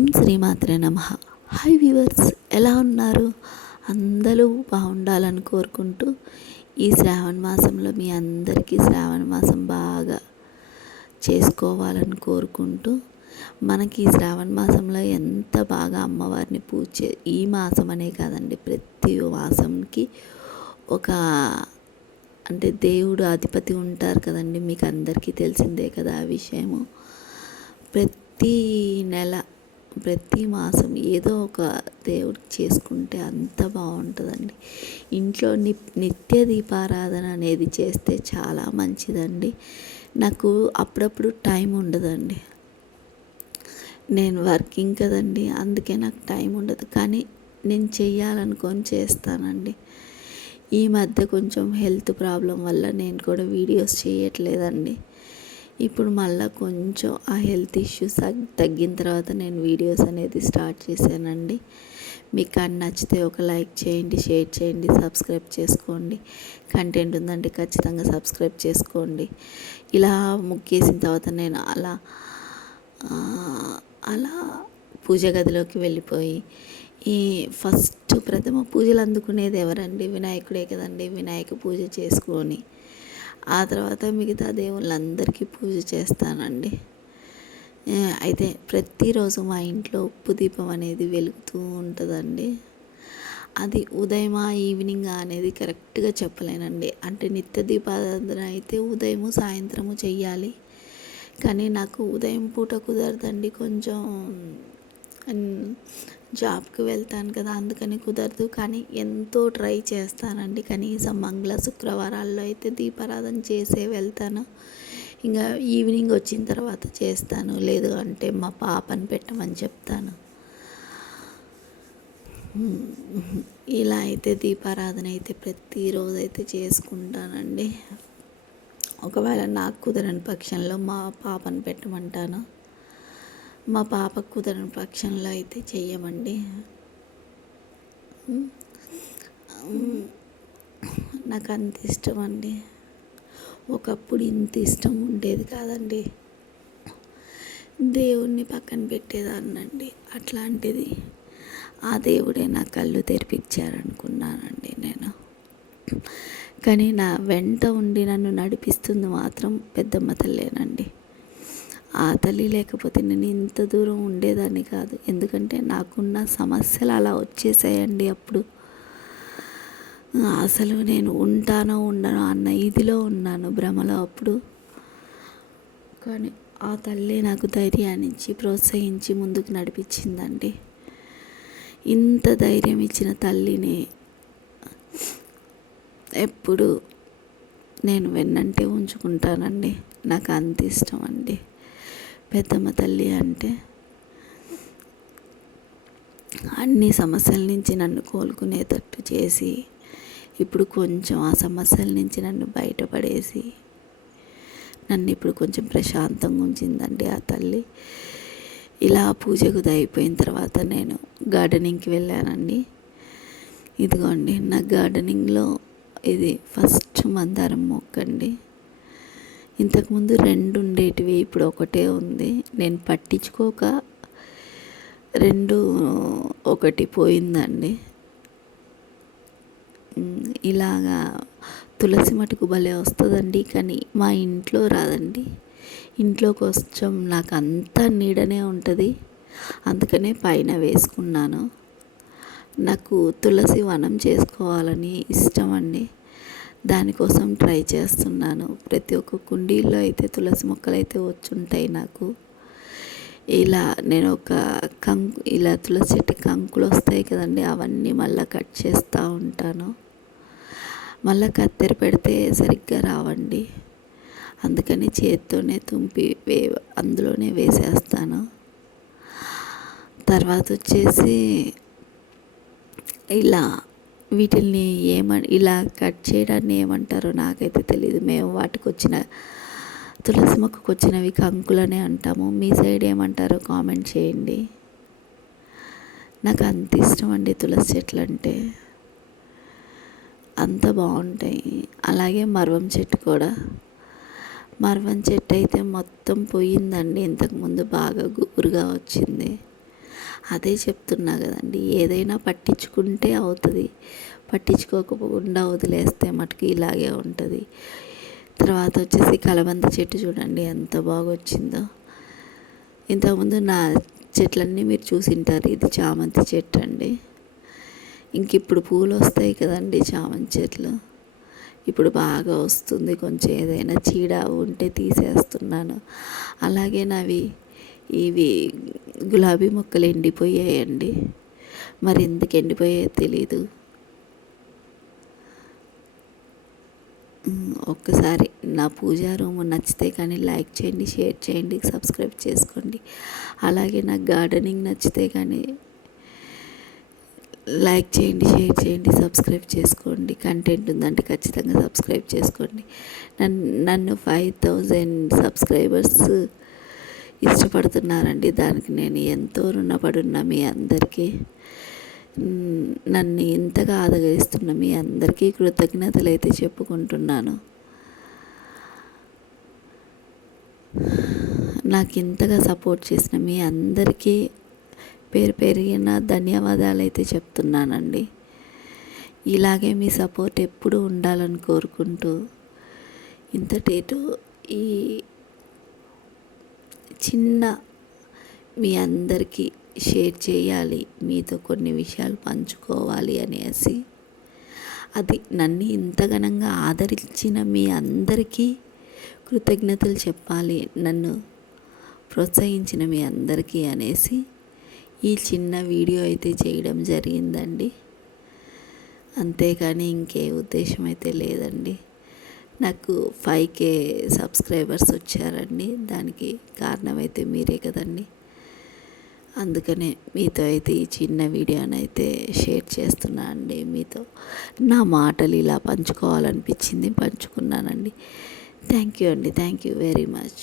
ఓం శ్రీమాత్రే నమః. Hi viewers, ఎలా ఉన్నారు? అందరూ బాగుండాలని కోరుకుంటూ ఈ శ్రావణ మాసంలో మీ అందరికీ శ్రావణ మాసం బాగా చేసుకోవాలని కోరుకుంటూ మనకి ఈ శ్రావణ మాసంలో ఎంత బాగా అమ్మవారిని ఈ మాసం అనే కాదండి, ప్రతి మాసంకి ఒక అంటే దేవుడు అధిపతి ఉంటారు కదండి. మీకు అందరికీ తెలిసిందే కదా ఆ విషయము. ప్రతి నెల ప్రతి మాసం ఏదో ఒక దేవుడికి చేసుకుంటే అంత బాగుంటుందండి. ఇంట్లో నిత్య దీపారాధన అనేది చేస్తే చాలా మంచిదండి. నాకు అప్పుడప్పుడు టైం ఉండదండి, నేను వర్కింగ్ కదండి, అందుకే నాకు టైం ఉండదు. కానీ నేను చెయ్యాలనుకొని చేస్తానండి. ఈ మధ్య కొంచెం హెల్త్ ప్రాబ్లం వల్ల నేను కూడా వీడియోస్ చేయట్లేదండి. ఇప్పుడు మళ్ళీ కొంచెం ఆ హెల్త్ ఇష్యూస్ తగ్గిన తర్వాత నేను వీడియోస్ అనేది స్టార్ట్ చేశానండి. మీకు కానీ నచ్చితే ఒక లైక్ చేయండి, షేర్ చేయండి, సబ్స్క్రైబ్ చేసుకోండి. కంటెంట్ ఉందండి, ఖచ్చితంగా సబ్స్క్రైబ్ చేసుకోండి. ఇలా ముగ్గేసిన తర్వాత నేను అలా పూజ గదిలోకి వెళ్ళిపోయి ఈ ప్రథమ పూజలు అందుకునేది ఎవరండి? వినాయకుడే కదండి. వినాయక పూజ చేసుకొని ఆ తర్వాత మిగతా దేవుళ్ళందరికీ పూజ చేస్తానండి. అయితే ప్రతిరోజు మా ఇంట్లో ఉప్పు దీపం అనేది వెలుగుతూ ఉంటుందండి. అది ఉదయమా ఈవినింగా అనేది కరెక్ట్గా చెప్పలేనండి. అంటే నిత్య దీపారాధన అయితే ఉదయము సాయంత్రము చెయ్యాలి, కానీ నాకు ఉదయం పూట కుదరదండి. కొంచెం జాబ్కి వెళ్తాను కదా, అందుకని కుదరదు. కానీ ఎంతో ట్రై చేస్తానండి. కనీసం మంగళ శుక్రవారాల్లో అయితే దీపారాధన చేసే వెళ్తాను. ఇంకా ఈవినింగ్ వచ్చిన తర్వాత చేస్తాను, లేదు అంటే మా పాపని పెట్టమని చెప్తాను. ఇలా అయితే దీపారాధన అయితే ప్రతిరోజు అయితే చేసుకుంటానండి. ఒకవేళ నాకు కుదరని పక్షంలో మా పాపను పెట్టమంటాను. మా పాపకు కుదరని పక్షంలో అయితే చెయ్యమండి. నాకు అంత ఇష్టం అండి. ఒకప్పుడు ఇంత ఇష్టం ఉండేది కాదండి, దేవుణ్ణి పక్కన పెట్టేదాన్నండి. అట్లాంటిది ఆ దేవుడే నా కళ్ళు తెరిపించారనుకున్నానండి నేను. కానీ నా వెంట ఉండి నన్ను నడిపిస్తుంది మాత్రం పెద్దమ్మ తల్లేనండి. ఆ తల్లి లేకపోతే నేను ఇంత దూరం ఉండేదాన్ని కాదు. ఎందుకంటే నాకున్న సమస్యలు అలా వచ్చేసాయండి. అప్పుడు అసలు నేను ఉంటానో ఉండనో అన్న ఇదిలో ఉన్నాను, భ్రమలో అప్పుడు. కానీ ఆ తల్లి నాకు ధైర్యాన్ని ఇచ్చి ప్రోత్సహించి ముందుకు నడిపించిందండి. ఇంత ధైర్యం ఇచ్చిన తల్లిని ఎప్పుడు నేను వెన్నంటే ఉంచుకుంటానండి. నాకు అంత ఇష్టం అండి పెద్దమ్మ తల్లి అంటే. అన్ని సమస్యల నుంచి నన్ను కోలుకునేటట్టు చేసి ఇప్పుడు కొంచెం ఆ సమస్యల నుంచి నన్ను బయటపడేసి నన్ను ఇప్పుడు కొంచెం ప్రశాంతంగా ఉంచిందండి ఆ తల్లి. ఇలా పూజకు అయిపోయిన తర్వాత నేను గార్డెనింగ్కి వెళ్ళానండి. ఇదిగోండి నా గార్డెనింగ్లో ఇది ఫస్ట్ మందారం మొక్కండి. ఇంతకుముందు 2 ఉండేటివి, ఇప్పుడు ఒకటే ఉంది. నేను పట్టించుకోక 1 పోయిందండి. ఇలాగా తులసి మటుకు భలే వస్తుందండి, కానీ మా ఇంట్లో రాదండి. ఇంట్లో కొంచెం నాకు అంతా నీడనే ఉంటుంది, అందుకనే పైన వేసుకున్నాను. నాకు తులసి వనం చేసుకోవాలని ఇష్టం అండి. దానికోసం ట్రై చేస్తున్నాను. ప్రతి ఒక్క కుండీల్లో అయితే తులసి మొక్కలు అయితే వచ్చుంటాయి నాకు. ఇలా నేను ఇలా తులసి చెట్టు కంకులు వస్తాయి కదండి, అవన్నీ మళ్ళీ కట్ చేస్తూ ఉంటాను. మళ్ళీ కత్తెర పెడితే సరిగ్గా రావండి, అందుకని చేత్తోనే తుంపి అందులోనే వేసేస్తాను. తర్వాత వచ్చేసి ఇలా వీటిల్ని ఇలా కట్ చేయడాన్ని ఏమంటారో నాకైతే తెలియదు. మేము వాటికి వచ్చిన తులసి మొక్కకు వచ్చినవి కంకులనే అంటాము. మీ సైడ్ ఏమంటారో కామెంట్ చేయండి. నాకు అంత ఇష్టం అండి తులసి చెట్లు అంటే, అంత బాగుంటాయి. అలాగే మర్వం చెట్టు కూడా. మర్వం చెట్టు అయితే మొత్తం పోయిందండి. ఇంతకుముందు బాగా గుబురుగా వచ్చింది, అదే చెప్తున్నా కదండి, ఏదైనా పట్టించుకుంటే అవుతుంది, పట్టించుకోకుండా వదిలేస్తే మటుకు ఇలాగే ఉంటుంది. తర్వాత వచ్చేసి కలబంద చెట్టు చూడండి ఎంత బాగా వచ్చిందో. ఇంతకుముందు నా చెట్లన్నీ మీరు చూసింటారు. ఇది చామంతి చెట్టు అండి. ఇంక ఇప్పుడు పూలు వస్తాయి కదండి చామంతి చెట్లు. ఇప్పుడు బాగా వస్తుంది. కొంచెం ఏదైనా చీడ ఉంటే తీసేస్తున్నాను. అలాగే ఇవి గులాబీ మొక్కలు ఎండిపోయాయండి. మరి ఎందుకు ఎండిపోయాయో తెలీదు. ఒక్కసారి నా పూజా రూమ్ నచ్చితే కానీ లైక్ చేయండి, షేర్ చేయండి, సబ్స్క్రైబ్ చేసుకోండి. అలాగే నా గార్డెనింగ్ నచ్చితే కానీ లైక్ చేయండి, షేర్ చేయండి, సబ్స్క్రైబ్ చేసుకోండి. కంటెంట్ ఉందంటే ఖచ్చితంగా సబ్స్క్రైబ్ చేసుకోండి. నన్ను 5000 సబ్స్క్రైబర్స్ ఇష్టపడుతున్నారండి. దానికి నేను ఎంతో రుణపడున్నా మీ అందరికీ. నన్ను ఇంతగా ఆదరిస్తున్న మీ అందరికీ కృతజ్ఞతలు అయితే చెప్పుకుంటున్నాను. నాకు ఇంతగా సపోర్ట్ చేసిన మీ అందరికీ పేరు పేరిన ధన్యవాదాలు అయితే చెప్తున్నానండి. ఇలాగే మీ సపోర్ట్ ఎప్పుడు ఉండాలని కోరుకుంటూ ఇంతటితో ఈ చిన్న మీ అందరికీ షేర్ చేయాలి, మీతో కొన్ని విషయాలు పంచుకోవాలి అనేసి, అది నన్ను ఇంతఘనంగా ఆదరించిన మీ అందరికీ కృతజ్ఞతలు చెప్పాలి, నన్ను ప్రోత్సహించిన మీ అందరికీ అనేసి ఈ చిన్న వీడియో అయితే చేయడం జరిగిందండి. అంతేకాని ఇంకే ఉద్దేశం అయితే లేదండి. నాకు 5K సబ్స్క్రైబర్స్ వచ్చారండి. దానికి కారణమైతే మీరే కదండి. అందుకనే మీతో అయితే ఈ చిన్న వీడియోనైతే షేర్ చేస్తున్నా అండి. మీతో నా మాటలు ఇలా పంచుకోవాలనిపించింది, పంచుకున్నానండి. థ్యాంక్ యూ అండి. Thank you very much.